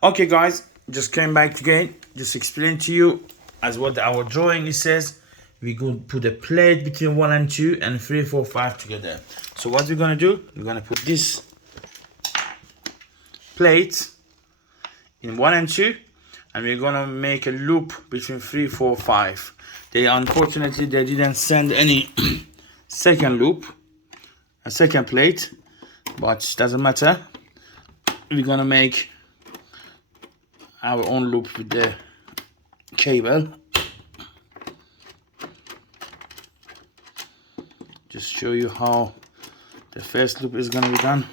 Okay guys, just came back again. Just explain to you as what our drawing it says. We're going to put a plate between 1 and 2 and 3, 4, 5 together. So what we're going to do, we're going to put this plate in 1 and 2 and we're going to make a loop between 3, 4, 5. Unfortunately they didn't send any second loop, a second plate, but doesn't matter. We're going to make our own loop with the cable. Just show you how the first loop is gonna be done.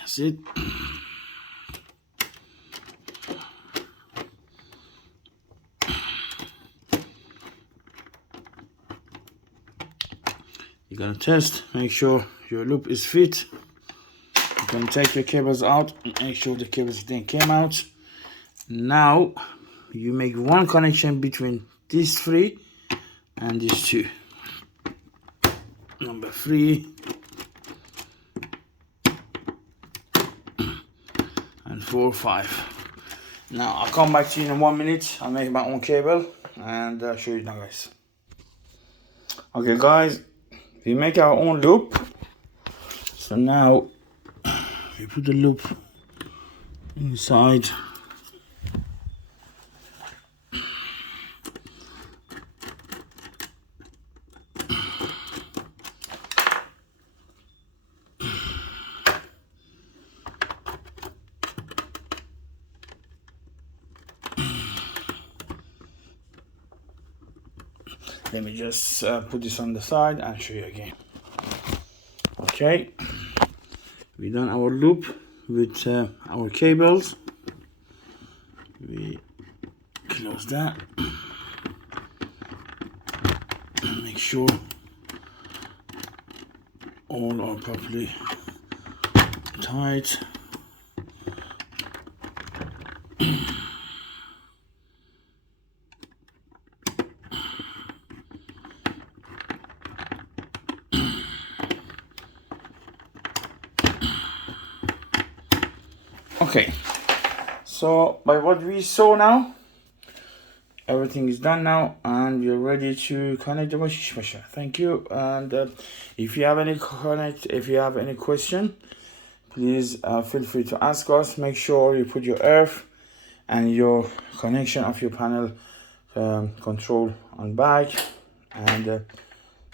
That's it. You're gonna test, make sure your loop is fit. You're gonna take your cables out and make sure the cables didn't came out. Now you make one connection between these 3 and these 2. Number 3 and 4, 5. Now I'll come back to you in 1 minute. I'll make my own cable and show you now, guys. Okay guys, we make our own loop. So now we put the loop inside. Let me just put this on the side and show you again. Okay, we done our loop with our cables. We close that. Make sure all are properly tight. Okay, so by what we saw now, everything is done now and we're ready to connect the dishwasher. Thank you. And if you have any question, please feel free to ask us. Make sure you put your earth and your connection of your panel control on back. And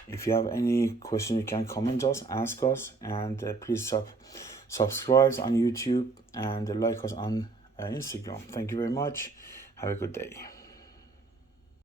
if you have any question, you can comment us, ask us, and please subscribe on YouTube and like us on Instagram. Thank you very much. Have a good day.